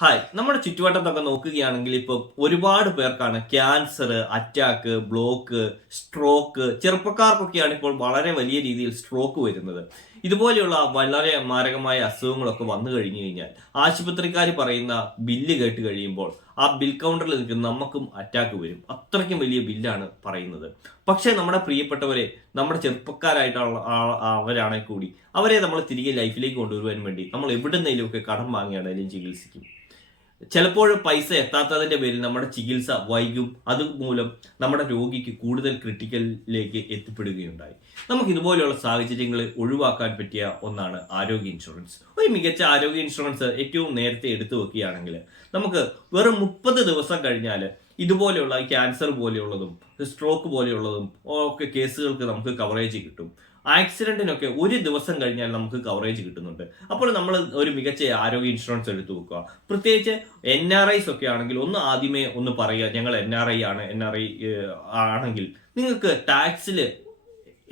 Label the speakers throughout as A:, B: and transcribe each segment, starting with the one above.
A: Hi നമ്മുടെ ചുറ്റുവട്ടത്തൊക്കെ നോക്കുകയാണെങ്കിൽ ഇപ്പോൾ ഒരുപാട് പേർക്കാണ് ക്യാൻസർ അറ്റാക്ക് ബ്ലോക്ക് സ്ട്രോക്ക് ചെറുപ്പക്കാർക്കൊക്കെയാണ് ഇപ്പോൾ വളരെ വലിയ രീതിയിൽ സ്ട്രോക്ക് വരുന്നത്. ഇതുപോലെയുള്ള വളരെ മാരകമായ അസുഖങ്ങളൊക്കെ വന്നു കഴിഞ്ഞു കഴിഞ്ഞാൽ ആശുപത്രിക്കാർ പറയുന്ന ബില്ല് കേട്ട് കഴിയുമ്പോൾ ആ ബിൽ കൗണ്ടറിൽ നിൽക്കുന്ന നമുക്കും അറ്റാക്ക് വരും. അത്രയ്ക്കും വലിയ ബില്ലാണ് പറയുന്നത്. പക്ഷേ നമ്മുടെ പ്രിയപ്പെട്ടവരെ നമ്മുടെ ചെറുപ്പക്കാരായിട്ടുള്ള അവരാണെങ്കിൽ കൂടി അവരെ നമ്മൾ തിരികെ ലൈഫിലേക്ക് കൊണ്ടുവരുവാൻ വേണ്ടി നമ്മൾ എവിടെ ഒക്കെ കടം വാങ്ങിയാണെങ്കിലും ചികിത്സിക്കും. ചിലപ്പോൾ പൈസ എത്താത്തതിന്റെ പേരിൽ നമ്മുടെ ചികിത്സ വൈകും. അതുമൂലം നമ്മുടെ രോഗിക്ക് കൂടുതൽ ക്രിട്ടിക്കലിലേക്ക് എത്തിപ്പെടുകയുണ്ടായി. നമുക്ക് ഇതുപോലെയുള്ള സാഹചര്യങ്ങൾ ഒഴിവാക്കാൻ പറ്റിയ ഒന്നാണ് ആരോഗ്യ ഇൻഷുറൻസ് ഒരു മികച്ച ആരോഗ്യ ഇൻഷുറൻസ് ഏറ്റവും നേരത്തെ എടുത്തു വെക്കുകയാണെങ്കിൽ നമുക്ക് വെറും മുപ്പത് ദിവസം കഴിഞ്ഞാൽ ഇതുപോലെയുള്ള ക്യാൻസർ പോലെയുള്ളതും സ്ട്രോക്ക് പോലെയുള്ളതും ഒക്കെ കേസുകൾക്ക് നമുക്ക് കവറേജ് കിട്ടും. ആക്സിഡന്റിനൊക്കെ ഒരു ദിവസം കഴിഞ്ഞാൽ നമുക്ക് കവറേജ് കിട്ടുന്നുണ്ട്. അപ്പോൾ നമ്മൾ ഒരു മികച്ച ആരോഗ്യ ഇൻഷുറൻസ് എടുത്തു വെക്കുക. പ്രത്യേകിച്ച് എൻ ആർ ഐസ് ഒക്കെ ആണെങ്കിൽ ഒന്ന് ആദ്യമേ ഒന്ന് പറയുക ഞങ്ങൾ എൻ ആർ ഐ ആണ് എൻ ആർ ഐ ആണെങ്കിൽ നിങ്ങൾക്ക് ടാക്സിൽ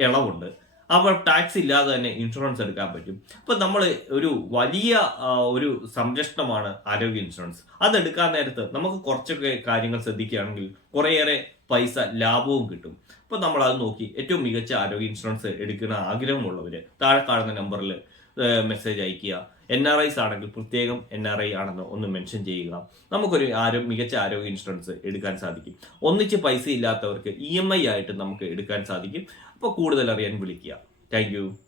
A: ഇളവുണ്ട്. അപ്പോൾ ടാക്സ് ഇല്ലാതെ തന്നെ ഇൻഷുറൻസ് എടുക്കാൻ പറ്റും. അപ്പോൾ നമ്മൾ ഒരു വലിയ ഒരു സംരക്ഷണമാണ് ആരോഗ്യ ഇൻഷുറൻസ് അതെടുക്കാൻ നേരത്ത് നമുക്ക് കുറച്ചൊക്കെ കാര്യങ്ങൾ ശ്രദ്ധിക്കുകയാണെങ്കിൽ കുറേയേറെ പൈസ ലാഭവും കിട്ടും. അപ്പോൾ നമ്മൾ അത് നോക്കി ഏറ്റവും മികച്ച ആരോഗ്യ ഇൻഷുറൻസ് എടുക്കുന്ന ആഗ്രഹമുള്ളവർ താഴെ കാണുന്ന നമ്പറിൽ മെസ്സേജ് അയക്കുക എൻ ആർ ഐസ് ആണെങ്കിൽ പ്രത്യേകം എൻ ആർ ഐ ആണെന്ന് ഒന്ന് മെൻഷൻ ചെയ്യുക. നമുക്കൊരു ആരോ മികച്ച ആരോഗ്യ ഇൻഷുറൻസ് എടുക്കാൻ സാധിക്കും. ഒന്നിച്ച് പൈസ ഇല്ലാത്തവർക്ക് ഇ ഐ ആയിട്ട് നമുക്ക് എടുക്കാൻ സാധിക്കും. അപ്പോൾ കൂടുതൽ അറിയാൻ വിളിക്കുക. താങ്ക്